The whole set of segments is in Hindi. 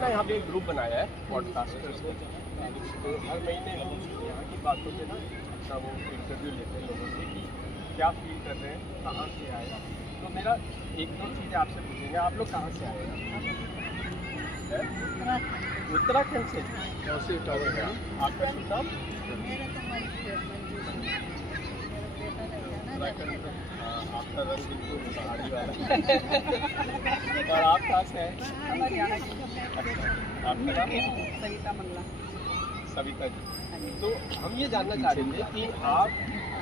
ना यहाँ पे एक ग्रुप बनाया है पॉडकास्टर्स का, तो हर महीने हम यहाँ की बातों पे ना अपना वो इंटरव्यू लेते हैं लोगों से कि क्या फील कर रहे हैं, कहाँ से आए आप। तो मेरा एक दो चीज़ें आपसे पूछेंगे, आप लोग कहाँ से आए हैं? उत्तराखंड से। कैसे टावर है आपका शुभ नाम? आपका रंग बिल्कुल पहाड़ी वाला और आप कहाँ से हैं? आपका नाम? सविता मंगला। सविता जी, तो हम ये जानना चाह रहे थे कि आप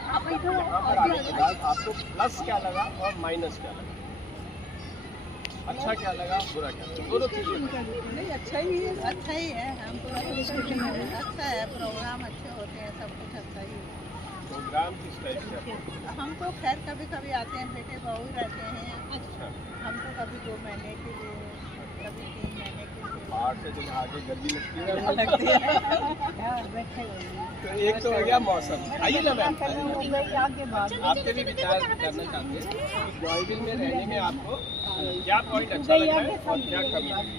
यहाँ पर आने के बाद आपको प्लस क्या लगा और माइनस क्या लगा, अच्छा क्या लगा, बुरा क्या लगा, दोनों चीज़ें। नहीं, अच्छा ही है, अच्छा ही है। हम तो अच्छा है, प्रोग्राम अच्छे होते हैं, सब कुछ अच्छा ही है। प्रोग्राम किस टाइप का? हम तो खैर कभी कभी आते हैं, बेटे बहू रहते हैं। अच्छा, हम तो कभी 2 महीने के लिए, कभी 3 महीने के लिए। बाहर से जब आगे गर्मी लगती है लगती है। तो एक तो हो गया मौसम। आइए ना मैम, आगे बात आपके भी विचार करना चाहते हैं कि जॉयविल में रहने में आपको क्या पॉइंट अच्छा लगा है और क्या कमी लगी?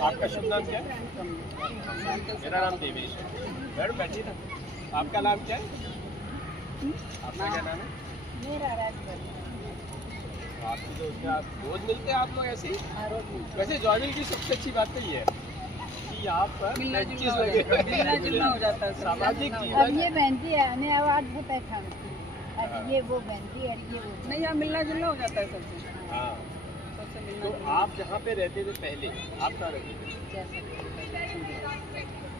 आपका शुभ नाम क्या है? मेरा नाम देवेश है। मैडम बैठिए ना, आपका नाम क्या है? आपका क्या नाम है? मेरा राजभर। आपकी जो क्या रोज मिलते हैं आप लोग ऐसे ही? वैसे जॉयविल की सबसे अच्छी बात तो ये है कि यहाँ पर मिलना चीज लगे, जुलना हो जाता है। सामाजिक अब जीवन। ये बहन जी है, हमें आवाज से पहचानती है। अब ये वो बहन जी है, ये वो। नहीं, यहाँ मिलना जुलना हो जाता है सबसे। हाँ, सबसे तो मिलना आप जहाँ पे रहते थे पहले, आप कहाँ रहते थे?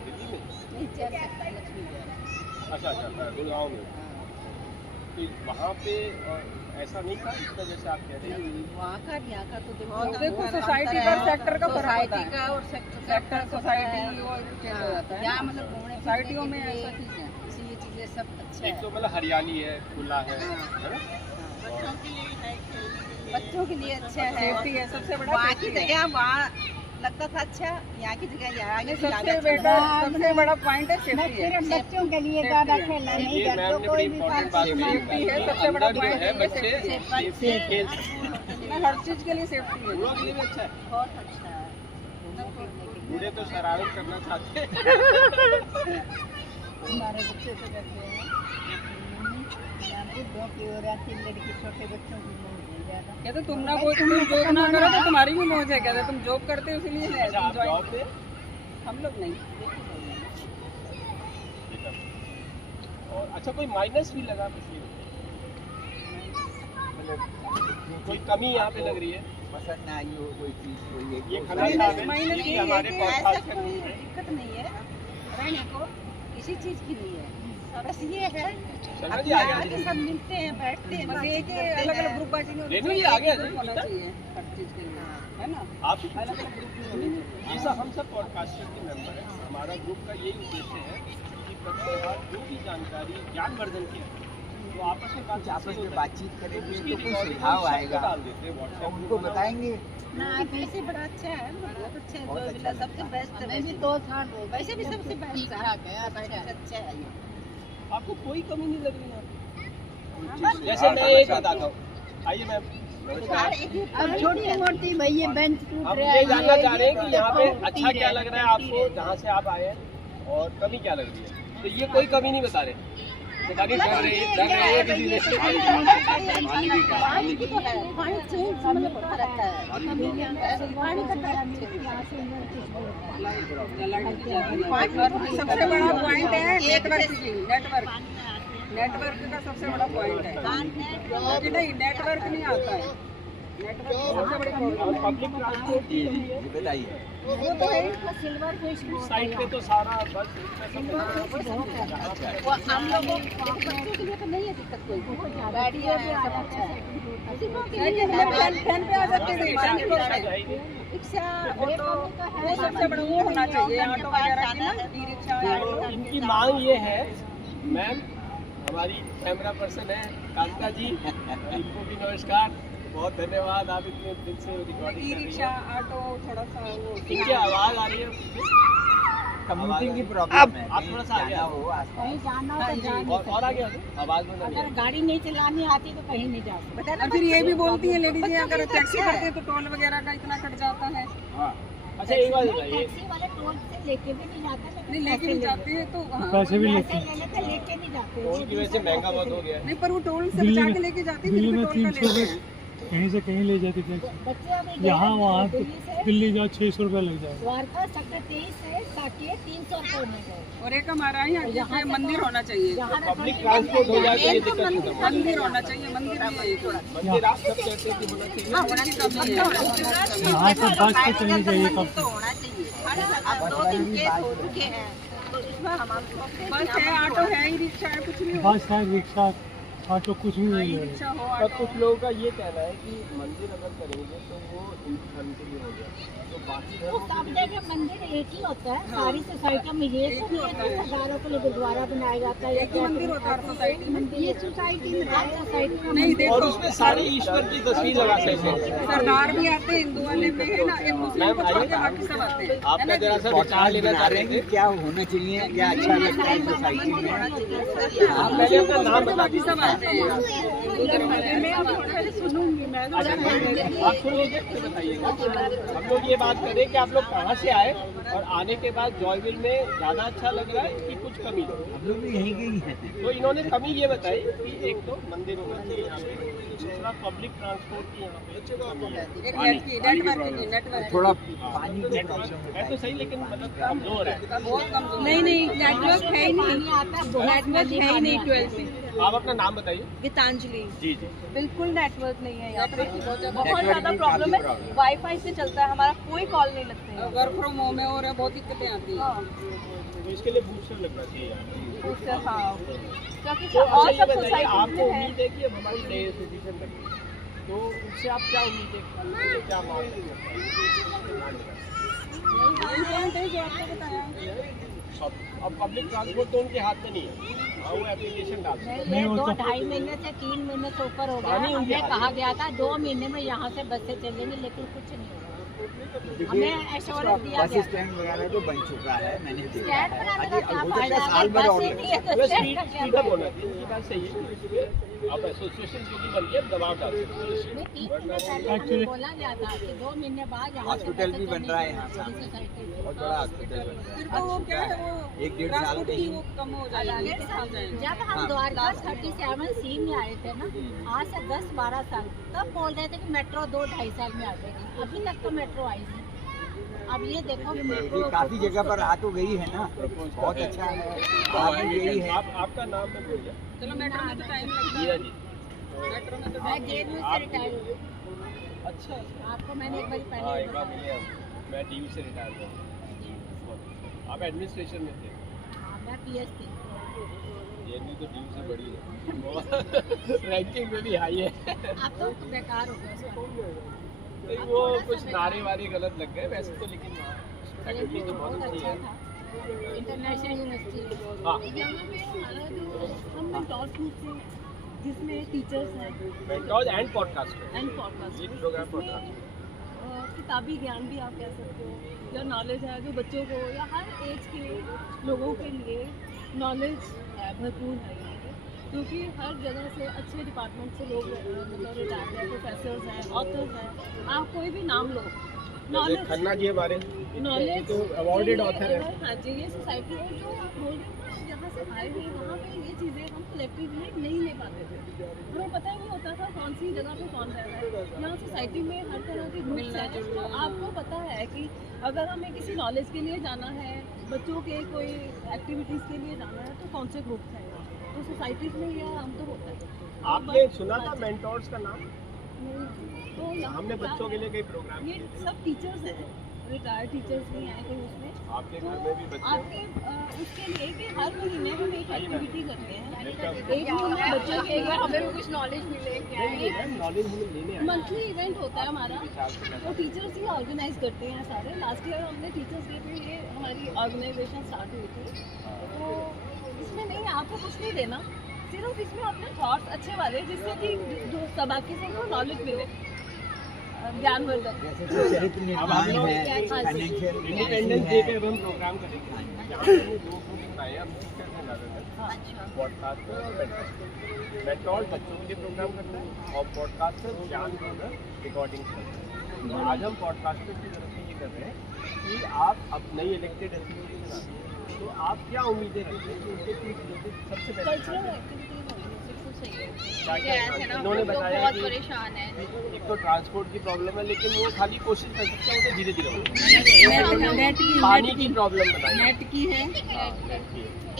दिल्ली में? नहीं चल सकता लक्ष्मी जी। अच्छा, गुड़गांव में। तो वहाँ पे ऐसा नहीं था इस वजह से आप कह रहे हैं? वहाँ का यहाँ का तो देखो, सोसाइटी का सेक्टर का फर्क होता सोसाइटी है। का और सेक्टर सेक्टर सोसाइटी वो चेंज हो जाता है। यहाँ मतलब घूमने सोसाइटियों में ऐसा चीज़ है, इसीलिए चीज़ें सब अच्छा एक है। तो मतलब हरियाली है, खुला है ना? बच्चों के लिए अच्छा है। सेफ्टी है, सबसे बड़ा वहाँ की safety है। जगह वहाँ लगता था अच्छा, यहाँ की जगह यहाँ नहीं, की सबसे ज्यादा बेटा अच्छा। सबसे बड़ा पॉइंट है सेफ्टी है। बच्चों के लिए ज्यादा खेलना नहीं ये मैम ने बड़ी इम्पोर्टेंट बात कही सेफ्टी है, कि सबसे बड़ा अंदर जो पॉइंट है है ये बच्चे सेफ्टी। सेफ्टी खेल सकते हैं। हर चीज के लिए सेफ्टी है। बूढ़ों के लिए भी अच्छा है। बहुत अच्छा है। बूढ़े तो शरारत करना चाहते हैं। हमारे बच्चे तो करते हैं बुढ़ों की और आती लड़की छोटे बच्चों की मौज है ज्यादा। कहते तुम ना कोई तुम जॉब ना करो तो तुम्हारी भी मौज है। कहते तुम जॉब करते हो इसीलिए अच्छा, आप जॉब पे? हम लोग नहीं। और अच्छा, कोई माइनस भी लगा किसी को? मतलब कोई कमी यहाँ पे लग रही है? पसंद ना आई हो कोई चीज, कोई ये खराब है माइनस ये ये हमारे ऐसा पॉडकास्ट का कोई दिक्कत नहीं है रहने को, किसी चीज की नहीं है। बस ये है शर्मा जी अपने आगे आगे सब मिलते हैं, बैठते हैं, बस बातें ये कि करते अलग अलग हैं। ग्रुप बाजी में नहीं, नहीं, आगे आ जाइए। होना चाहिए हर चीज के लिए, है ना? आप अलग अलग ग्रुप में होने चाहिए। ये सब हम सब पॉडकास्टर के मेंबर हैं। हमारा ग्रुप का यही उद्देश्य है कि प्रति बार जो भी जानकारी ज्ञानवर्धन की है वो आपस में बातचीत करेंगे उसकी तो कुछ रिकॉर्डिंग सुझाव हम आएगा, डाल देते हैं WhatsApp और उनको बताएंगे। ना वैसे बड़ा अच्छा है, बहुत अच्छा है, बहुत जो अच्छा मिला सबसे बेस्ट है। वैसे 2 साल हो गए, वैसे भी सबसे बेस्ट ठीक ठाक है, अच्छा है। आपको कोई कमी नहीं लग रही है? बस जैसे मैं एक बताता हूँ, आइए मैम, नमस्कार। अब छोटी मोटी भाई ये बेंच टूट हम रहा है, ये जानना चाह रहे हैं कि यहाँ पे टूटी अच्छा क्या है, लग रहा है आपको जहाँ से आप आए हैं, और कमी क्या लग रही है? तो ये कोई कमी नहीं बता रहे, बता रही डर रही है किसी से। पानी की तो है, पानी चेंज मतलब होता रहता है। पानी का सबसे बड़ा पॉइंट है नेटवर्क की, नेटवर्क का सबसे बड़ा पॉइंट है कि नहीं, नेटवर्क नहीं आता है। नेटवर्क सबसे बड़ी और पब्लिक ट्रांसपोर्ट की ये बताइए। वो तो है ही। सिल्वर को साइड पे तो सारा बस वो हम लोगों बच्चों के लिए तो नहीं है दिक्कत कोई, गाड़ियाँ हैं, सब अच्छा है। फैन पे आ सकते थे, रिक्शा ऑटो, वो सबसे बड़ा वो होना चाहिए, ऑटो वगैरह की ना, ई रिक्शा, ऑटो। इनकी मांग ये है मैम, हमारी कैमरा पर्सन है कांता जी, इनको भी नमस्कार, बहुत धन्यवाद, आप इतने दिन से रिकॉर्डिंग ई कर रही रिक्शा, हैं। ऑटो थोड़ा सा वो इनकी आवाज़ आ रही है कम्यूटिंग की प्रॉब्लम है। आप थोड़ा सा आगे जाना आओ। हो आसपास। कहीं जाना हो तो जा नहीं और आगे आवाज में सकते। अगर गाड़ी नहीं चलानी आती तो कहीं नहीं जा सकते। और फिर ये भी बोलती है लेडीज अगर टैक्सी करते हैं तो टोल वगैरह का इतना कट जाता है। अच्छा एक बात बताइए, टैक्सी वाले टोल से लेके भी नहीं जाते। नहीं लेके नहीं जाते हैं तो हाँ। पैसे भी लेते पैसे लेने पे लेके नहीं जाते। टोल की वजह से महंगा बहुत हो गया है। नहीं पर वो टोल से दिल्ली बचा में- के लेके जाते हैं दिल्ली फिर में भी टोल का 300 लेते रुपये हैं। कहीं से कहीं ले जाती टैक्सी। बच्चे अभी गए यहाँ हैं वहाँ दिल्ली से दिल्ली जाओ 600 रुपये लग जाए। द्वारका सेक्टर 23 से काटिए 300 रुपये में गए। और एक हमारा यहाँ जैसे मंदिर होना चाहिए, यहाँ पब्लिक ट्रांसपोर्ट हो जाए तो ये दिक्कत नहीं होगी। मंदिर होना चाहिए, मंदिर भी है थोड़ा। मंदिर आप सब कहते हैं कि होना चाहिए। हाँ, उनकी कमी है। यहाँ से बस तो चलनी चाहिए कब से। होना चाहिए। अब 2 दिन केस हो चुके हैं तो इस बार हम बस है, ऑटो है ही, रिक्शा है, कुछ भी हो। बस है, रिक्शा, ऑटो कुछ भी नहीं ले रहे। रिक्शा हो, पर ऑटो कुछ लोगों का ये कहना है कि मंदिर अगर करेंगे तो वो हिंदू धर्म के लिए हो गया, तो बाकी तो धर्म सब जगह मंदिर एक ही होता है। सारी सोसाइटियों में ये एक ही होता है। सरदारों के लिए गुरुद्वारा बनाया जाता है। एक ही मंदिर होता है हर सोसाइटी में। ये सोसाइटी में हर सोसाइटी में नहीं और देखो, उसमें सारे ईश्वर की तस्वीर लगा सकते हैं। सरदार भी आते हैं हिंदू वाले में है ना, एक मुस्लिम को छोड़ के बाकी सब आते हैं। आपका जरा सा विचार लेना चाह रहे थे, क्या होना चाहिए, क्या अच्छा लगता है सोसाइटी में। आप पहले अपना नाम बता बाकी सब आते हैं। उधर वाले में सुनूंगी मैं। आप सुन लीजिए फिर बताइएगा। हम लोग ये बात करें कि आप लोग कहाँ से आए और आने के बाद जॉयविल में ज़्यादा अच्छा लग रहा है कि कुछ कमी? हम लोग भी यहीं के ही हैं। तो इन्होंने कमी ये बताई कि एक तो मंदिर होना चाहिए यहाँ पे, दूसरा पब्लिक ट्रांसपोर्ट की यहाँ पे कमी है। एक नेटवर्क थोड़ा पानी की प्रॉब्लम नेटवर्क है तो सही, लेकिन मतलब कमजोर है। बहुत कमजोर। नहीं नेटवर्क है ही नहीं, पानी आता है बहुत नेटवर्क है ही नहीं 12 में। आप अपना नाम बताइए। गीतांजलि, जी जी। बिल्कुल नेटवर्क नहीं है यहाँ पे, बहुत नेटवर्क ज़्यादा की प्रॉब्लम काफी है। प्रॉब्लम। वाईफाई से चलता है, हमारा कोई कॉल नहीं लगते हैं। वर्क फ्रॉम होम है और बहुत दिक्कतें आती हैं। तो इसके लिए बूस्टर लगना चाहिए यहाँ पे। उससे हाँ, क्योंकि तो और अच्छा ये सब बताइए, सोसाइटी आपको में है। उम्मीद है कि अब हमारी नए सिटीजन लगी, तो उससे आप क्या उम्मीद है, उससे क्या मांग यही पॉइंट है जो आपने बताया। अब पब्लिक ट्रांसपोर्ट तो उनके हाथ में नहीं है। हाँ, वो एप्लीकेशन डालते हैं। नहीं, वो तो- 2-2.5 महीने से 3 महीने से ऊपर हो गया। पानी उनके हमें हाथ कहा गया था 2 महीने में यहाँ से बसें चलेंगी, लेकिन कुछ नहीं हुआ। हमें एश्योरेंस दिया बस गया। स्टैंड वगैरह तो बन चुका है, मैंने देखा स्टैंड है। बनाने का अभी क्या हो सकता फायदा है है? साल भर बस और ही लगे। नहीं है तो बस स्टैंड का क्या स्पीडअप फायदा? होना चाहिए, उनकी बात सही है। इस पे आप एसोसिएशन जो भी बनी है दबाव डाल सकते हैं। नहीं, 3 महीने पहले हमें Actually- बोला गया था कि 2 महीने बाद यहाँ से हॉस्पिटल बसें भी बन रहा है यहाँ चलेंगी सामने। सोसाइटी में। बहुत बड़ा हॉस्पिटल बन रहा है। फिर तो वो क्या है, वो 1-1.5 साल ट्रांसपोर्ट का की ही। वो कम हो जाएगी। जब हम हाँ। द्वारका 37C में आए थे ना, आज से 10-12 साल, तब बोल रहे थे कि मेट्रो 2-2.5 साल में आ जाएगी। अभी तक तो मेट्रो आई नहीं। अब ये देखो ये मेट्रो काफी जगह पर आ तो गई है ना, बहुत अच्छा है। आ भी गई है। आपका नाम मैं भूल गया। चलो मेट्रो में तो टाइम लगता मीरा है। जी। मेट्रो में तो मैं जेएनयू से रिटायर हुई। अच्छा, आपको मैंने एक बार हाँ पहले एक बार बताया। मिले हम। मैं डीयू से रिटायर हुआ। आप एडमिनिस्ट्रेशन में थे। हाँ, मैं पीएच थी। ये नहीं तो डीयू से बड़ी है। रैंकिंग में भी हाई है। अब तो बेकार हो गया उसका। नहीं, वो कुछ नारे वारे गलत लग गए वैसे तो, लेकिन फैकल्टी तो बहुत अच्छी अच्छा है। था। International university. हाँ, यहाँ पे हमारा जो हम मेंटोर्स ग्रुप से, जिसमें टीचर्स हैं mentors and podcast and podcast, ये प्रोग्राम पॉडकास्ट। किताबी ज्ञान भी आप कह सकते हो या नॉलेज है जो बच्चों को या हर एज के लोगों के लिए नॉलेज है, भरपूर है यहाँ पे, क्योंकि हर जगह से अच्छे डिपार्टमेंट से लोग मतलब रिटायर्ड हैं, प्रोफेसर्स हैं, ऑथर्स हैं, आप कोई भी नाम लो, जैसे नॉलेज खन्ना जी हमारे नॉलेज तो अवार्डेड ऑथर है। हाँ जी, ये सोसाइटी है जो आप बोल रहे हो जहाँ से आए हुए वहाँ पे ये चीज़ें हम कलेक्टिवली नहीं ले पाते थे। हमें पता ही नहीं होता था कौन सी जगह पे कौन रह रहा है। यहाँ सोसाइटी में हर तरह के ग्रुप्स हैं, तो आपको पता है कि अगर हमें किसी नॉलेज के लिए जाना है, बच्चों के कोई एक्टिविटीज़ के लिए जाना है, तो कौन से ग्रुप्स हैं। तो सोसाइटीज़ में ये आम तो होता है। आपने सुना था मेंटोर्स का नाम? तो यहाँ हमने बच्चों के लिए कई प्रोग्राम ये किए। सब टीचर्स हैं, रिटायर्ड टीचर्स भी हैं कोई उसमें। आपके घर में भी बच्चे हैं? आपके उसके लिए कि हर महीने हम एक एक्टिविटी करते हैं। वेलकम। एक महीने बच्चों के एक बार हमें भी कुछ नॉलेज मिले क्या नहीं, मैम, नॉलेज हमें लेने आए हैं। मंथली इवेंट होता है हमारा, साल से मैं- वो टीचर्स ही ऑर्गेनाइज करते हैं सारे। लास्ट ईयर हमने टीचर्स डे पे ये हमारी ऑर्गेनाइजेशन स्टार्ट हुई थी। तो इसमें नहीं, आपको कुछ नहीं देना, सिर्फ इसमें अपने थॉट्स अच्छे वाले, जिससे कि जो बाकी से को नॉलेज मिले। ज्ञानवर्धन। जैसे कोई चरित्र निर्माण है, फाइनेंशियल इंडिपेंडेंस डे पे अब हम प्रोग्राम करेंगे। यहाँ पे हमने 2 ग्रुप बनाए हैं, हम टीचर्स हैं ज़्यादातर, पॉडकास्टर और मेंटोर। मेंटोर बच्चों के लिए प्रोग्राम करता है और पॉडकास्टर ज्ञान देकर रिकॉर्डिंग करता है। तो आज हम पॉडकास्टर की तरफ से ये कर रहे हैं कि आप अब नई इलेक्टेड एसोसिएशन आती है, तो आप क्या उम्मीदें रखते हैं कि उनके पीछे सबसे पहले कल्चरल एक्टिविटीज होनी बिल्कुल सही है। क्या मुझे ऐसे ना इन्होंने हम लोग बताया बहुत कि परेशान है। एक तो ट्रांसपोर्ट की प्रॉब्लम है, लेकिन वो खाली कोशिश कर सकते हैं, वो तो धीरे धीरे होगा। पानी की प्रॉब्लम बताइए। नेट की है।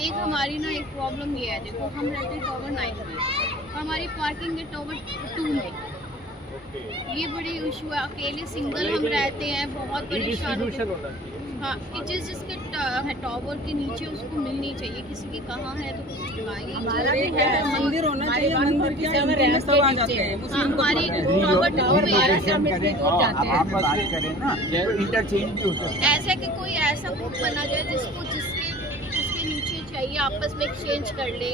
एक हमारी ना एक प्रॉब्लम ये है, देखो हम रहते हैं टावर 9 में, हमारी पार्किंग है टावर 2 में। ये बड़ी इशू है, अकेले सिंगल हम रहते हैं, बहुत परेशान होते हैं। होना चाहिए। हाँ, जिसके टावर के नीचे उसको मिलनी चाहिए, किसी की कहाँ है तो किसी की हमारा भी है, मंदिर होना चाहिए, मंदिर की सेवा में सब आ जाते हैं। मुस्लिम को हमारी छोड़ के। टावर 2 पे है। अब आप बात करें ना तो इंटरचेंज भी होता है। ऐसा कि कोई ऐसा ग्रुप बना जाए जिसके नीचे चाहिए, आपस में एक्सचेंज कर ले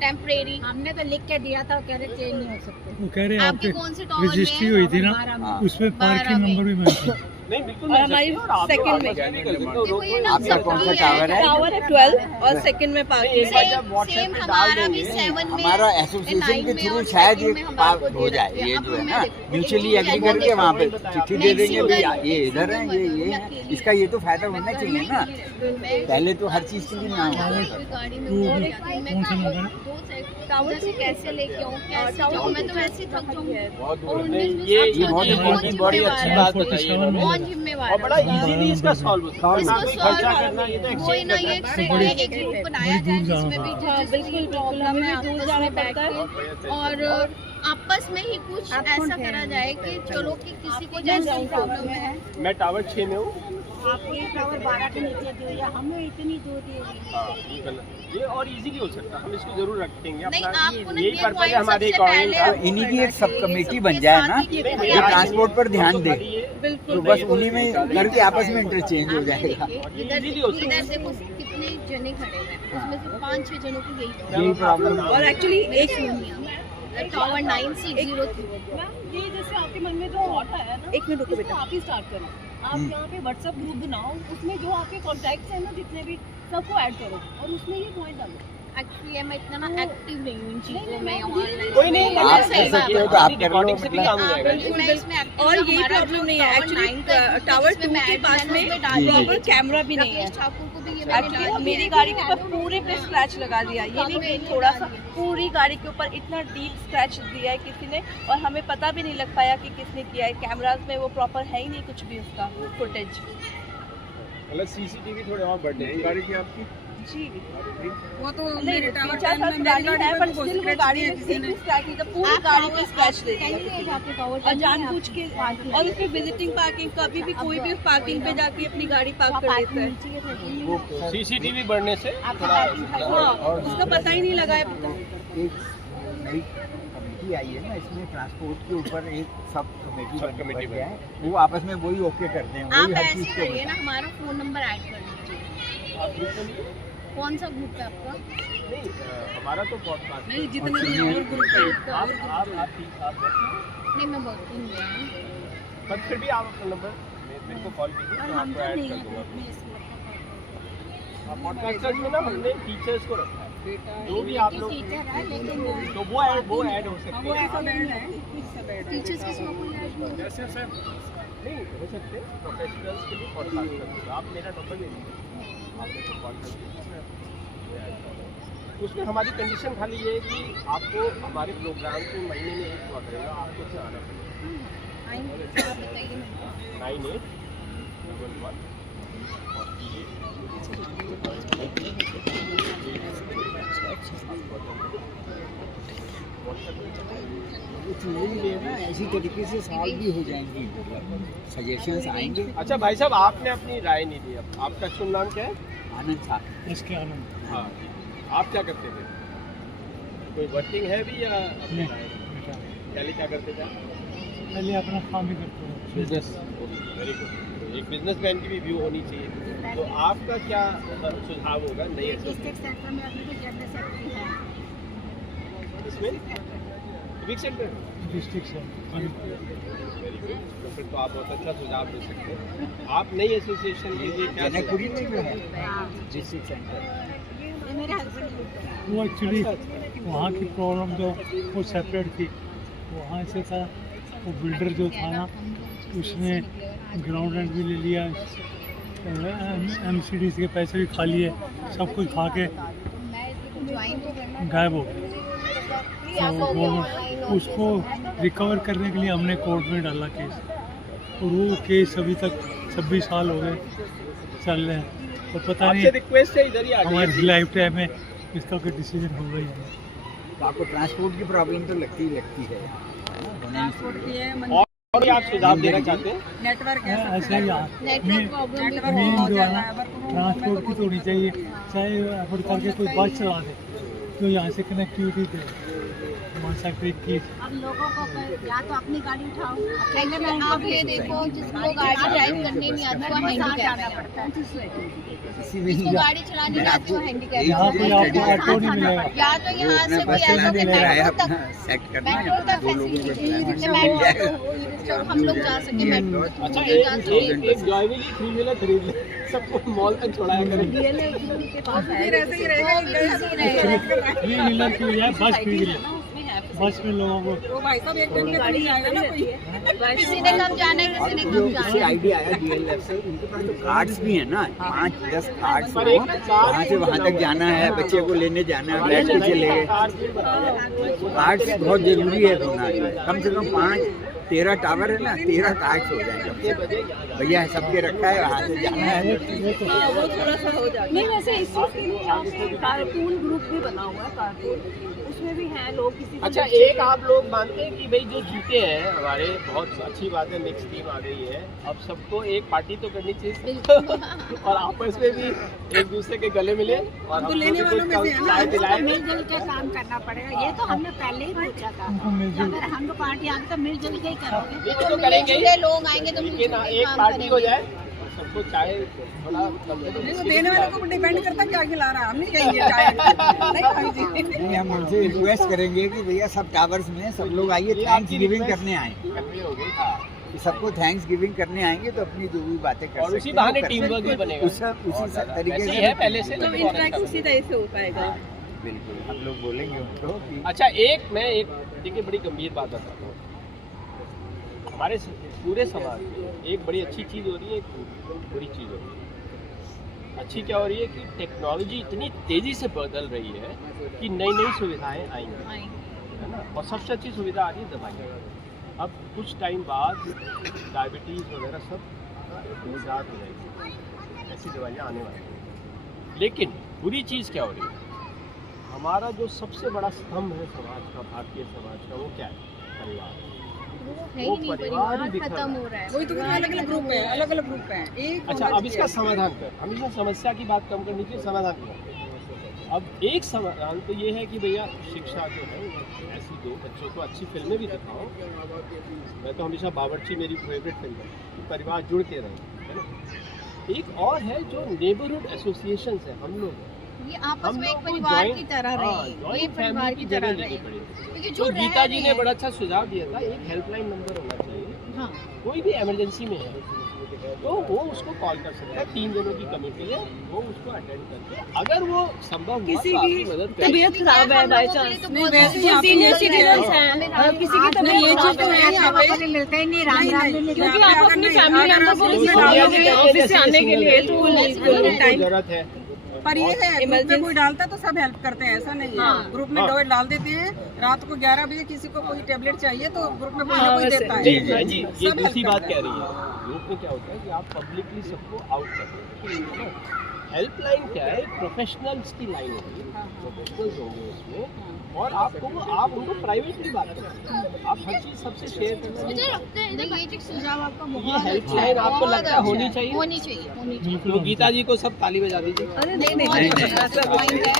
टेम्परेरी। हमने तो लिख के दिया था, कह रहे चेंज नहीं हो सकते। वो कह रहे हैं आपके आपके कौन से टावर रजिस्ट्री में? हुई थी ना, 12 में। उसमें पार्किंग नंबर भी मेंशन। नहीं बिल्कुल और हमारी सेकंड में देखो ये ना आपका कौन सा टावर है? टावर है 12 और सेकंड में पार्किंग। एक बार जब WhatsApp सेम पे डाल हमारा भी देंगे, 7 में, हमारा एसोसिएशन के 9 थ्रू और शायद 2nd ये में हमारे पास को हो दे जाए। रखे हैं। ये अब जो है मैं ना देखो, म्यूचुअली एक एग्री चीज़ करके है, वहाँ पे बताया। चिट्ठी मैं दे देंगे single भैया हूँ, ये इधर है, ये है, अकेली इसका ये तो फायदा होना चाहिए ना। मैं पहले तो हर चीज के लिए ना हो। गाड़ी में वो और मैं कौन सा नंबर है? दो साइड टावर से कैसे लेके आऊँ, कैसे जाऊँ, मैं तो वैसे ही थक जाऊँगी। बहुत और दूर उन्नीस में ये सब बहुत सोचिए, बहुत बड़ी कौन अच्छी बात जिम्मेवार बताई है? इन्होंने। कौन जिम्मेवार और बड़ा है? इजीली इसका सॉल्व होता है। इसको ना कोई खर्चा solve करना, ये तो वही ना, ये एक्सचेंज एक ग्रुप बनाया जाए जिसमें भी बिल्कुल प्रॉब्लम है, आपस में बैठ के और आपस में ही कुछ ऐसा करा जाए कि चलो कि किसी को जैसी प्रॉब्लम है। मैं टावर 6 में हूँ। आपको ये टावर 12 के नीचे दो या हमें इतनी दूर दी। हाँ, ये गलत। ये और इजीली हो सकता है, हम इसको जरूर रखेंगे। नहीं, अपना आपको ना यही ये पर्पज है point हमारी सबसे इकोनॉमी पहले का। आपको इन्हीं की करना एक सब चाहिए, कमेटी सबके बन जाए साथ ना, ही नहीं, ये जो ट्रांसपोर्ट पर ध्यान दे, बिल्कुल तो बस उन्हीं में करके आपस में इंटरचेंज हो जाएगा। इधर easily हो सकता है। इधर देखो कितने जने खड़े हैं, उसमें से 5-6 जनों की यही यही प्रॉब्लम है। और एक्चुअली एक टावर 9603। ये जैसे आपके मन में जो थॉट आया ना, एक मिनट रुको इसको आप ही स्टार्ट करो। आप यहाँ पे व्हाट्सएप ग्रुप बनाओ, उसमें जो आपके कॉन्टैक्ट्स हैं ना जितने भी, सबको ऐड करो और उसमें ये पॉइंट डालो। एक्चुअली मैं इतना ना एक्टिव नहीं हूँ इन चीज़ों में ऑनलाइन। कोई नहीं, आप कर सकते हो तो आप कर लो, रिकॉर्डिंग से भी काम हो जाएगा। और ये प्रॉब्लम नहीं है एक्चुअली, टावर 2 के पास में प्रॉपर कैमरा भी नहीं है। ठाकुर को भी ये एक्चुअली मेरी गाड़ी के ऊपर पूरे पे स्क्रैच लगा दिया, ये नहीं कि थोड़ा सा, पूरी गाड़ी के ऊपर इतना डीप स्क्रैच दिया है किसी ने, और हमें पता भी नहीं लग पाया कि किसने किया है। कैमरास में वो प्रॉपर है ही नहीं कुछ भी उसका फुटेज। मतलब सीसीटीवी थोड़े और बढ़ जाएंगे गाड़ी की आपकी। जी वो तो नहीं, मेरे टावर 3-4 साल में पुरानी है, पर वो स्टिल वो scratch गाड़ी किए में किसी ने। स्क्रैच नहीं था, पूरी गाड़ी पे स्क्रैच दे दिया कहीं जाके टावर और जानबूझ के। और उसमें विजिटिंग पार्किंग, कभी भी कोई भी पार्किंग पे जाके अपनी गाड़ी पार्क कर देता है। सीसीटीवी बढ़ने से हाँ, उसका पता ही नहीं लगा है। एक नई कमेटी आई है ना, इसमें ट्रांसपोर्ट के ऊपर एक सब कमेटी सब कमेटी बन गया है। वो आपस में वही ओके करते हैं, आप वही हर ऐसे चीज करिए को। ना, हमारा फोन नंबर ऐड कर लीजिए। आप ग्रुप में नहीं? कौन सा ग्रुप है आपका? नहीं, हमारा तो पॉडकास्ट। नहीं, जितने भी और ग्रुप है आप नहीं, मैं वर्किंग में हूँ। पर फिर भी आप अपना नंबर मेरे को कॉल कीजिए, मैं आपको ऐड कर दूंगा। पॉडकास्टर्स में ना हमने टीचर्स को रखा है, जो भी आप लोग, टीचर है लेकिन तो वो ऐड हो सकते वो हैं। ऐसा बैंड है, कुछ सा बैंड है। टीचर्स किसमें कोई ऐड नहीं है? ऐसे सर नहीं हो सकते प्रोफेशनल्स के लिए पॉडकास्ट करते हो। आप मेरा नंबर ले लीजिए, आप मेरे को कॉल कर दीजिए, मैं ऐड कर दूँगा। उसमें हमारी कंडीशन खाली ये है कि आपको हमारे प्रोग्राम को महीने में एक हुआ करेगा, आपको से आना पड़ेगा। आएंगे, आप बताइए मेरे को। 9811 वो चीजें भी लेना इसी तरीके से सॉल्व भी हो जाएंगी, सजेशंस आएंगे। अच्छा भाई साहब, आपने अपनी राय नहीं दी। अब आपका शुभ नाम क्या है? आनंद साहब। इसके आनंद हाँ, आप क्या करते थे? कोई वर्किंग है भी या अपनी नहीं, राय? बेटा पहले क्या करते थे? पहले अपना काम ही करते हो। बिजनेस। Very good. एक बिजनेसमैन की भी व्यू होनी चाहिए। तो आपका क्या सुझाव होगा नई डिस्ट्रिक्ट सेंटर में अपने को जनरल सेक्रेटरी है। इसमें? सिविक सेंटर डिस्ट्रिक्ट से। तो फिर तो आप बहुत अच्छा सुझाव दे सकते हैं। आप नई एसोसिएशन के लिए क्या जनकपुरी में जो है डिस्ट्रिक्ट सेंटर, वो एक्चुअली वहाँ की प्रॉब्लम जो वो सेपरेट थी, वहाँ से था वो बिल्डर जो था ना, उसने ग्राउंड रेंट भी ले लिया, MCD के पैसे भी खा लिए, सब कुछ खा के गायब हो गए। तो उसको रिकवर करने के लिए हमने कोर्ट में डाला केस, और वो केस अभी तक 26 साल हो गए चल रहे हैं, और पता नहीं आपसे रिक्वेस्ट है इधर ही आ हमारी जाइए। लाइफ टाइम में इसका कोई डिसीजन हो गई है। तो आपको ट्रांसपोर्ट की प्रॉब्लम तो लगती है ट्रांसपोर्ट की है, और भी आप सुझाव देना चाहते हैं? नेटवर्क है, ऐसे ही नेटवर्क प्रॉब्लम नेटवर्क मेन बहुत जो है ज़्यादा ना, है, वर्क फ्रॉम होम ट्रांसपोर्ट की तो होनी चाहिए, चाहे एफर्ट करके कोई बस चला दे तो यहाँ से कनेक्टिविटी दे हमारे सेक्टर की। अब लोगों को या तो अपनी गाड़ी उठाओ, अकेले में आप ये देखो जिसको गाड़ी ड्राइव करनी नहीं आती वो हैंडीकैप है, किसी भी जिसको गाड़ी चलानी नहीं आती वो हैंडीकैप यहाँ पे आपको है। ऑटो नहीं मिलेगा। या तो यहाँ से कोई ऐसा कि मेट्रो तक सेट करना मेट्रो तक फैसिलिटी हम लोग जा सके मेट्रो अच्छा, एक जॉयविली 3 व्हीलर खरीद ले, सबको मॉल तक छोड़ाया करें। फिर ऐसे ही रहेगा, थ्री व्हीलर के लिए बस फ्री है, बस में लोगों को वो भाई साहब एक दिन में गाड़ी आएगा ना कोई। किसी ने कब जाना है किसी ने कब जाना किसी है। आइडिया आया DLF से, उनके पास तो कार्ड्स भी है ना, 5-10 कार्ड्स पर हो, एक कार वहाँ से वहाँ तक जाना है, बच्चे को लेने जाना है, बैठ के चले गए। कार्ड्स बहुत जरूरी है होना, कम से कम 5-13 टावर है ना, 13 कार्ड्स हो जाएंगे। भैया सबके रखा है, वहाँ से जाना है। नहीं वैसे इस चीज़ के लिए आपको कारपूल ग्रुप भी बना हुआ है, कारपूल उसमें भी हैं लोग किसी को अच्छा, एक आप लोग मानते हैं कि भाई जो जीते हैं हमारे, बहुत अच्छी बात है, मिक्स टीम आ गई है, अब सबको एक पार्टी तो करनी चाहिए और आपस में भी एक दूसरे के गले मिले और हम लेने लोग वालों में से है ना, चाय दिलाएं। मिलजुल के काम करना पड़ेगा। ये तो हमने पहले ही पूछा था, अगर हम लोग पार्टी आगे तो मिलजुल के ही करोगे। ये तो करेंगे ही, मिलजुले लोग आएंगे तो लेकिन मिलजुल के एक काम पार्टी हो करेंगे। जाए और सबको चाय थोड़ा कम दे दो। नहीं, वो देने वाले को डिपेंड करता है क्या खिला रहा है, हम नहीं कहेंगे चाय नहीं भाई जी। नहीं, हम उनसे रिक्वेस्ट करेंगे कि भैया सब टावर्स में सब लोग आइए, थैंक्स गिविंग करने आए, करनी हो गई। हाँ, कि सबको थैंक्स गिविंग करने आएंगे तो अपनी जो भी बातें कर और सकते उसी हैं, बहाने वो कर टीम वर्क सकते भी हैं। बनेगा। उसी तरीके ऐसे से ही है पहले से, तो लेकिन और इंटरेक्ट अच्छा उसी तरह से हो पाएगा। बिल्कुल हम लोग बोलेंगे उनको कि अच्छा, मैं एक देखिए बड़ी गंभीर बात बताता हूँ। हमारे पूरे समाज में एक बड़ी अच्छी चीज़ हो रही है, एक बुरी चीज़ हो रही है। अच्छी क्या हो रही है कि टेक्नोलॉजी इतनी तेज़ी से बदल रही है कि नई नई सुविधाएं आएंगी, है ना, और सबसे अच्छी सुविधा आ रही है दवाइयाँ। अब कुछ टाइम बाद डायबिटीज़ वगैरह सब निजात हो जाएगी, ऐसी दवाइयाँ आने वाली हैं। लेकिन बुरी चीज़ क्या हो रही है, हमारा जो सबसे बड़ा स्तंभ है समाज का, भारतीय समाज का, वो क्या है? परिवार। वो है वो ही नहीं, परिवार ही बिखर खत्म रहा है। हो रहा है। वही तो अलग अलग ग्रुप है, अलग अलग ग्रुप है। एक अच्छा, अब इसका समाधान कर, हमेशा समस्या की बात कम करनी चाहिए, समाधान की बात। अब एक समाधान तो ये है कि भैया शिक्षा जो है ऐसी दो, बच्चों को अच्छी फिल्में भी दिखाओ। मैं तो हमेशा बावर्ची मेरी फेवरेट फिल्म है कि परिवार जुड़ के रहे, है ना। एक और है जो नेबरहुड एसोसिएशन है, हम लोग हैं। ये आपस हम में एक लोग को परिवार joint- की तरह हाँ, रहे, ये joint परिवार family की जगह तरह लेनी रहे। पड़ेगी। क्योंकि तो जो रह गीता जी रहे ने हैं- बड़ा अच्छा सुझाव दिया था, एक हेल्पलाइन नंबर होना चाहिए। हाँ, कोई भी इमरजेंसी में है तो वो उसको कॉल कर सकता है, 3 जनों की कमेटी है, वो उसको अटेंड करके अगर वो संभव हुआ किसी तो की आपकी मदद करेगी। तबीयत खराब है बाई चांस, नहीं, वैसे ही आप सीनियर लोग सिटीजन्स हैं, किसी की तबीयत ये खराब चीज़ तो है, है यहाँ पे। मिलते ही नहीं, राम नहीं, राम नहीं, मिलते। क्योंकि यहाँ पे आप अगर अपनी नहीं, फैमिली अगर मेंबर आप को ग्रुप भी में डालोगे डालोगे, ऑफिस से आने के लिए तो टाइम जरूरत है। पर ये है ग्रुप में Emergency- कोई डालता तो सब हेल्प करते हैं, ऐसा नहीं है। हाँ। ग्रुप में हाँ। डाल देते हैं, रात को 11 बजे किसी को कोई टेबलेट चाहिए तो ग्रुप में कोई हाँ, ना कोई वैसे। देता है। जी जी, ये सब help दूसरी बात करता कह रही है। ग्रुप में क्या होता है कि आप पब्लिकली सबको आउट करते हैं। हेल्पलाइन क्या है, प्रोफेशनल्स की लाइन होगी, प्रोफेशनल्स होंगे उसमें, और आपको आप उनको प्राइवेटली बात करें, आप हर चीज़ सबसे शेयर करना। मुझे लगता है ना ये सुझाव आपका ये बहुत हेल्पलाइन आपको लगता है होनी चाहिए? होनी चाहिए, होनी चाहिए। तो गीता जी को सब ताली बजा दीजिए। अरे नहीं नहीं बहुत नहीं, अच्छा point है,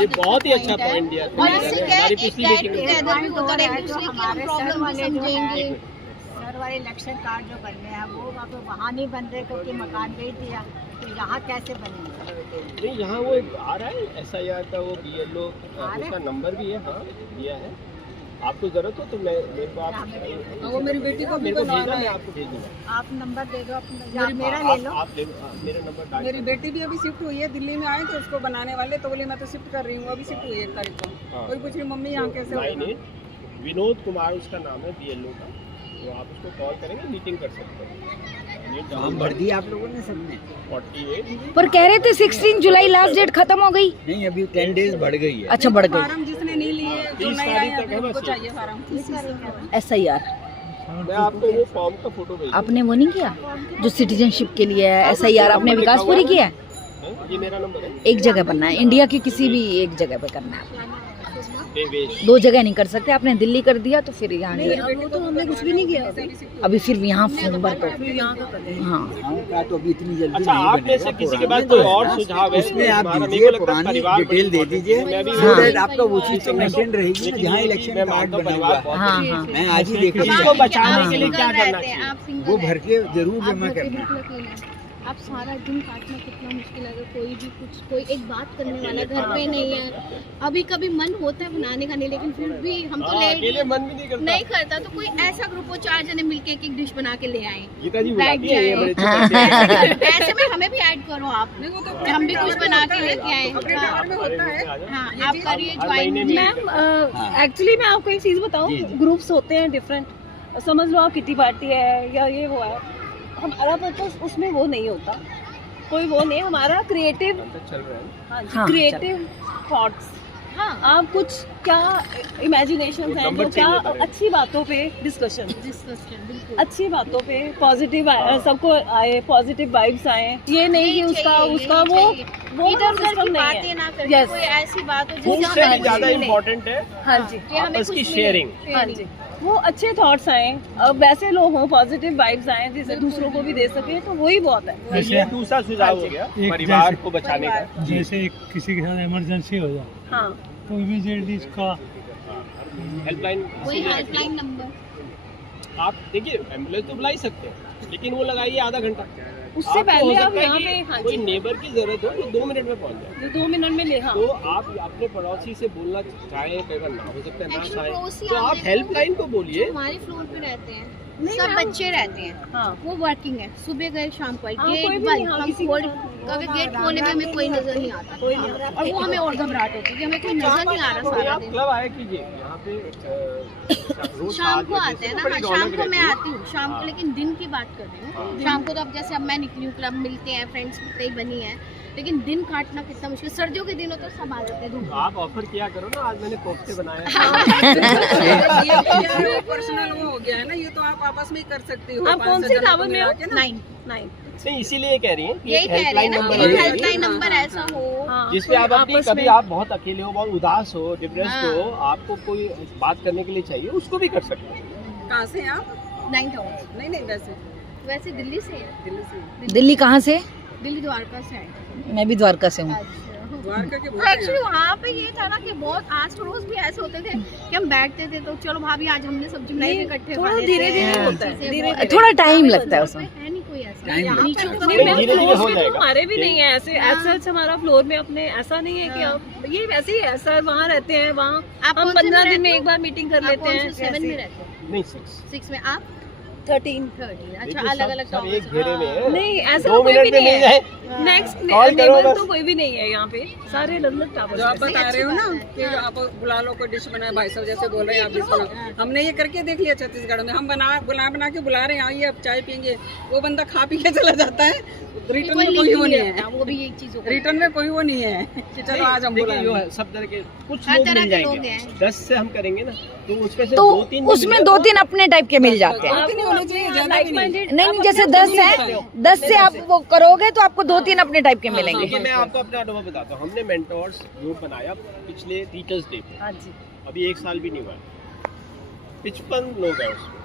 ये बहुत ही अच्छा पॉइंट दिया था। और इससे क्या है, हमारी एक पिछली get मीटिंग में together भी होता है, एक दूसरे की हम हमारे प्रॉब्लम सर भी वाले जो समझेंगे। सर वाले इलेक्शन कार्ड जो बनने हैं वो अब वहाँ नहीं बन रहे क्योंकि मकान बेच दिया, तो यहाँ कैसे बनेंगे? नहीं, यहाँ वो आ रहा है SIR का वो BLO, उसका नंबर भी है, हाँ दिया है। आपको जरूरत हो तो मेरे को आप वो मेरी बेटी को भी मेरे को बनवाना भेजना, मैं है। आपको भेज दूंगा। आप नंबर दे दो अपना, आप मेरा ले लो। आप मेरा नंबर डाल मेरी बेटी भी अभी शिफ्ट हुई है, दिल्ली में आए थे उसको बनाने वाले, तो बोले मैं तो शिफ्ट कर रही हूँ, अभी शिफ्ट हुई है 1 तारीख को। हाँ। कोई पूछ रही मम्मी यहाँ कैसे होगा? 98 विनोद कुमार उसका नाम है, BLO का। तो आप उसको कॉल करेंगे, मीटिंग कर सकते हैं। फॉर्म भर दिया आप लोगों ने सबने? 48 पर कह रहे थे 16 जुलाई लास्ट डेट खत्म हो गई। नहीं, अभी 10 डेज बढ़ गई है। अच्छा, बढ़ गई। फार्म जिसने नहीं लिए, जो 30 नहीं तारीख आए तक है उनको बस। चाहिए फार्म। SIR मैं आपको वो फॉर्म का फोटो भेज आपने वो नहीं किया जो सिटीजनशिप के लिए है? SIR आपने विकासपुरी किया है? दूंगा। ये मेरा नंबर है, एक जगह बनना है, इंडिया की किसी भी एक जगह पे करना है। देवेश। 2 जगह नहीं कर सकते। आपने दिल्ली कर दिया तो फिर यहाँ नहीं। वो तो हमने कुछ भी नहीं किया अभी फिर यहाँ फॉर्म भर दो। हाँ, गाँव का तो अभी इतनी जल्दी अच्छा, नहीं आप में से बनेगा, किसी के पुराना पास कोई तो और है ना। सुझाव है? उसमें आप हमारा, मेरे दीजिए, को लगता है पुरानी परिवार डिटेल दे दीजिए, मैं भी so हाँ। that आपका वो चीज तो मेंटेन रहेगी ना, जहाँ इलेक्शन मैं कार्ड मानता हूँ बना परिवार हुआ बहुत हाँ, अच्छी हाँ। है। मैं आज ही देख रही इसको हूँ, बचाने के लिए क्या करना चाहिए? आप सिंगल वो भर के जरूर आप जमा घर पे करना। भूख लगी है, आप सारा दिन काटना कितना मुश्किल है। अगर कोई भी कुछ कोई एक बात करने वाला घर पे नहीं है, अभी कभी मन होता है बनाने का नहीं, लेकिन फिर भी हम तो हाँ, अकेले मन भी नहीं करता। नहीं करता, तो कोई ऐसा ग्रुप हो 4 जने मिलके एक डिश बना के ले आए। गीता जी बैठ बुलाती है, ये जाए। बड़े अच्छे करते हैं। ऐसे में हमें भी ऐड करो आप, नहीं, वो तो कि हम भी कुछ बना के लेके आए। अपने घर में होता है। हाँ, आप करिए हर महीने ज्वाइन। में मैम एक्चुअली मैं आपको एक चीज़ बताऊं, ग्रुप्स होते हैं डिफरेंट, समझ लो आप किटी पार्टी है या ये वो है, हमारा पर्पस उसमें वो नहीं होता, कोई वो नहीं, हमारा क्रिएटिव चल रहा है। हाँ, क्रिएटिव थॉट्स। हाँ, आप कुछ क्या इमेजिनेशन वो हैं नंबर जो क्या change होता है। अच्छी बातों पे डिस्कशन, डिस्कशन बिल्कुल। अच्छी बातों पे पॉजिटिव सबको आए, पॉजिटिव वाइब्स आए, ये नहीं कि उसका उसका वो इधर उधर सिस्टम की नहीं बातें है। ना करके Yes. कोई ऐसी बात हो उससे जिससे भी ज्यादा इम्पोर्टेंट है हाँ जी, कि हमें आपस कुछ की मिले। शेयरिंग। हाँ जी, वो अच्छे थॉट्स आए, अब वैसे लोग हों, पॉजिटिव वाइब्स आए जिसे दूसरों को भी दे सके, तो वही बहुत है। ये दूसरा सुझाव हो गया एक परिवार जैसे- को बचाने का। जैसे किसी के साथ इमरजेंसी हो जाए, हाँ, तो इमीडिएटली इसका हेल्पलाइन कोई हेल्पलाइन नंबर। आप देखिए, एम्बुलेंस तो बुला ही सकते हैं, लेकिन वो लगाइए आधा घंटा। उससे आपको पहले हो आप सकता है यहाँ कि पे, हाँ कोई जी, नेबर की जरूरत हो तो 2 मिनट में पहुंच जाए। जो 2 मिनट में ले, हाँ, तो आप अपने पड़ोसी से बोलना चाहे, कई बार ना हो सकता है, ना Actually, चाहे, पड़ोसी तो आप आप देखो, हेल्पलाइन को जो बोलिए। हमारे फ्लोर पे रहते हैं नहीं, सब मैम। बच्चे रहते हैं, हाँ, वो वर्किंग है, सुबह गए शाम को आए, हाँ, कोई गेट भी बंद, नहीं, हाँ, हम किसी खोल, के साथ कभी गेट खोलने में हमें कोई नजर नहीं आता, कोई नहीं आता। और वो हमें और घबराहट होती है कि हमें कोई नजर नहीं आ रहा सारा आप दिन। क्लब आया कीजिए यहाँ पे रोज शाम 7 को बजे आते से हैं तो ना, बड़ी हाँ, रौनक शाम को मैं रहती है। आती हूँ, शाम को, हाँ। लेकिन दिन की बात कर रही हूँ। शाम को तो अब जैसे अब मैं निकली हूँ, क्लब मिलते हैं, फ्रेंड्स कई बनी है, लेकिन दिन काटना कितना मुश्किल। सर्दियों के दिनों तो सब आ जाते हैं धूप। आप ऑफर किया करो ना, आज मैंने कोफ्ते बनाए हैं। ये पर्सनल वो हो गया है ना, ये तो आप आपस में ही कर सकती हो। आप 500 कौन से जनों को टावर में हो? मिला के ना। 9 नहीं, इसीलिए कह रही हैं कि यही एक कह रहे हैं हेल्पलाइन ना, नंबर कि होना एक चाहिए, हेल्पलाइन नंबर ऐसा हो हाँ, जिसपे आप अपनी आपस कभी में- आप बहुत अकेले हो, बहुत उदास हो, डिप्रेस्ड हाँ। हो, आपको कोई बात करने के लिए चाहिए, उसको भी कर सकते हैं। कहाँ से हैं आप? 9 टावर, नहीं नहीं, वैसे दिल्ली से है, दिल्ली से। दिल्ली कहाँ से? दिल्ली द्वारका से है। मैं भी द्वारका से हूँ। द्वारका के बहुत हैं। एक्चुअली वहाँ पे ये था ना कि बहुत आस पड़ोस भी ऐसे होते थे कि हम बैठते थे तो चलो भाभी आज हमने सब्जी बनाई, नहीं, इकट्ठे थोड़ा खा लेते धीरे-धीरे हैं। होता है, चीज़ें धीरे-धीरे। बहुत- थोड़ा टाइम लगता है उसमें। है नहीं कोई ऐसा। टाइम यहाँ लगता पे है। तो नहीं, नहीं, मैम, धीरे-धीरे फ्लोर्स हो में तो जाएगा। हमारे भी नहीं है ऐसे हाँ। सच, हमारा फ्लोर में अपने ऐसा नहीं है कि आप ये वैसे ही है सर, वहाँ रहते हैं, वहाँ आप हम कौन से 15 में दिन में रहते एक बार मीटिंग कर आप लेते कौन हैं। से 7 में रहते हो? नहीं 6 6 में आप 13 13। देखिए, अच्छा, अलग अलग सब एक घेरे में है। नहीं, ऐसा 2 कोई मिनट भी में नहीं मिल है। जाए। नेक्स्ट कॉल करो नेबर बस। तो कोई भी नहीं है यहाँ पे, सारे अलग अलग जो आप टावर। बता रहे हो ना कि आप बुला लो, कोई डिश बनाए, भाई साहब जैसे बोल रहे हैं आप डिश बनाओ, हमने ये करके देख लिया छत्तीसगढ़ में। हम बना के बुला रहे हैं, आइए आप चाय पियेंगे, वो बंदा खा पी के चला जाता है, रिटर्न में कोई वो नहीं है, वो भी एक चीज हो गई। रिटर्न में कोई वो नहीं है कि चलो आज हम देखिए, बुलाएंगे। जो है सब तरह के कुछ हर लोग तरह मिल के लोग जाएंगे। हैं। 10 से हम करेंगे ना, तो उसमें से तो 2-3 उसमें 2-3 अपने टाइप के मिल जाते हैं। बाकी नहीं होने चाहिए, ज्यादा भी नहीं। नहीं, जैसे 10 है, 10 से आप वो करोगे तो आपको 2-3 अपने टाइप के मिलेंगे। देखिए, मैं आपको अपना अनुभव बताता हूँ। हमने मेंटोर्स ग्रुप बनाया पिछले टीचर्स डे पे, हाँ जी, अभी 1 साल भी नहीं हुआ है। 55 लोग हैं उसमें।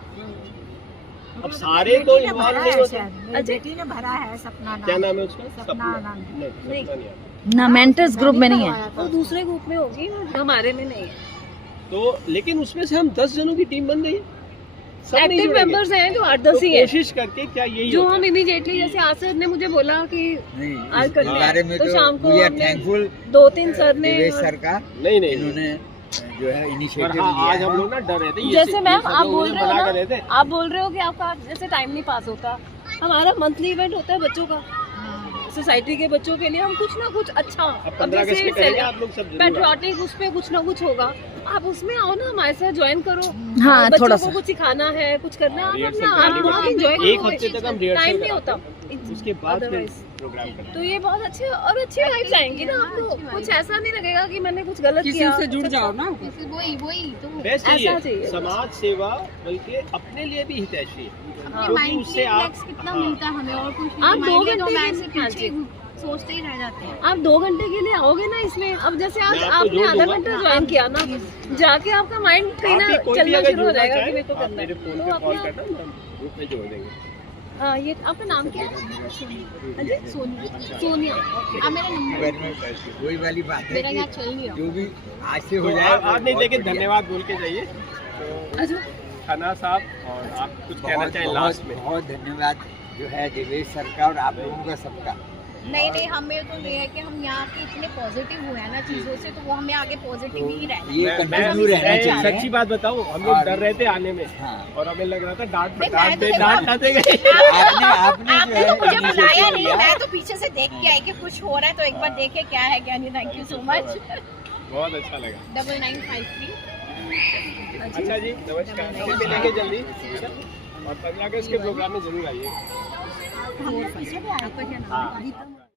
अब सारे तो इन्वॉल्व नहीं होते। बेटी ने भरा है सपना क्या नाम। नाम है उसका? सपना नाम। नहीं, सपना नहीं आता। ना मेंटर्स ग्रुप में नहीं है। वो दूसरे ग्रुप में होगी, हमारे में नहीं है। तो लेकिन उसमें से हम 10 जनों की टीम बन गई है। सब नहीं एक्टिव जुड़ेंगे। मेंबर्स हैं जो तो 8-10 ही है, कोशिश करके क्या यही जो होता हम है। इमीडिएटली, जैसे आज सर ने मुझे बोला कि नहीं, आज इस करते हैं। बारे में तो शाम को वी आर हमने थैंकफुल 2-3 सर ने निवेश सर का, नहीं नहीं इन्होंने जो है पर इनिशिएटिव हाँ, लिया आज है। हम लोग ना डर रहे थे ये जैसे मैम सब आप लोग बोल रहे हो बना कर रहे थे। ना, आप बोल रहे हो कि आपका जैसे टाइम नहीं पास होता, हमारा मंथली इवेंट होता है बच्चों का, सोसाइटी के बच्चों के लिए हम कुछ ना कुछ अच्छा, अब 15 अगस्त में करेंगे आप लोग सब जरूर। पेट्रियाटिक उस पे कुछ ना कुछ होगा, आप उसमें आओ ना, हमारे साथ ज्वाइन करो। हाँ, बच्चों थोड़ा को सा। कुछ सिखाना है, कुछ करना है, आप रिहर्सल अपना करानी आप बहुत पड़ेगी। एंजॉय एक हफ्ते तक हम रिहर्सल टाइम नहीं कराते होता उसके बाद फिर Otherwise। प्रोग्राम करेंगे। तो ये बहुत अच्छे और अच्छे वाइब्स आएंगी ना आपको, कुछ ऐसा नहीं लगेगा कि मैंने कुछ गलत किसी किया। से जुड़ जाओ ना। वही तो बेस्ट ऐसा चाहिए चाहिए। समाज सेवा, बल्कि अपने लिए भी हितैषी है, क्योंकि माइंड उससे आप कितना हाँ, मिलता है हमें और कुछ आप नहीं। 2 Mind में तो घंटे हम के ऐसे लिए- पीछे सोचते ही रह जाते हैं। आप 2 घंटे के लिए आओगे ना इसमें, अब जैसे आज मैं आपको आपने जोड़ आधा दूंगा। घंटा ज्वाइन किया ना, जाके आपका माइंड कहीं आप ना भी कोई भी चलना अगर शुरू हो जुड़ना जाएगा चाहे, कि मेरे को आप करना मेरे है। फोन तो पे कॉल अपने करना, हम ग्रुप में जोड़ देंगे। हाँ, ये आपका नाम क्या है? हाँ जी, सोनिया। अब मेरा नंबर वही वाली बात है मेरा यहाँ कि चल नहीं रहा। जो भी आज से हो तो जाए आप नहीं बहुत देखे, बढ़िया। धन्यवाद बोल के जाइए। तो अच्छा, खन्ना साहब, और आप कुछ कहना बहुत चाहें बहुत लास्ट में? बहुत धन्यवाद जो है देवेश सर का और आप लोगों का सबका। नहीं हमें तो ये है कि हम यहाँ के इतने पॉजिटिव हुए हैं ना चीजों से, तो वो हमें आगे पॉजिटिव ही रहना है। ये मैं कंटिन्यू रहना चाहिए। सच्ची बात बताऊं, हम लोग और- डर रहे थे आने में, हाँ। और हमें लग रहा था डांट नहीं, मैं तो डांट खाते गए। आपने जो है मुझे बुलाया initiative नहीं, लिया। मैं तो पीछे से देख के आई कि कुछ हो रहा है, तो एक बार देखे क्या है क्या नहीं। Thank you so much. बहुत अच्छा लगा। 9953। अच्छा जी, नमस्कार, फिर मिलेंगे जल्दी, और 15 अगस्त के प्रोग्राम में जरूर आइए। पीछे भी आया था क्या नाम?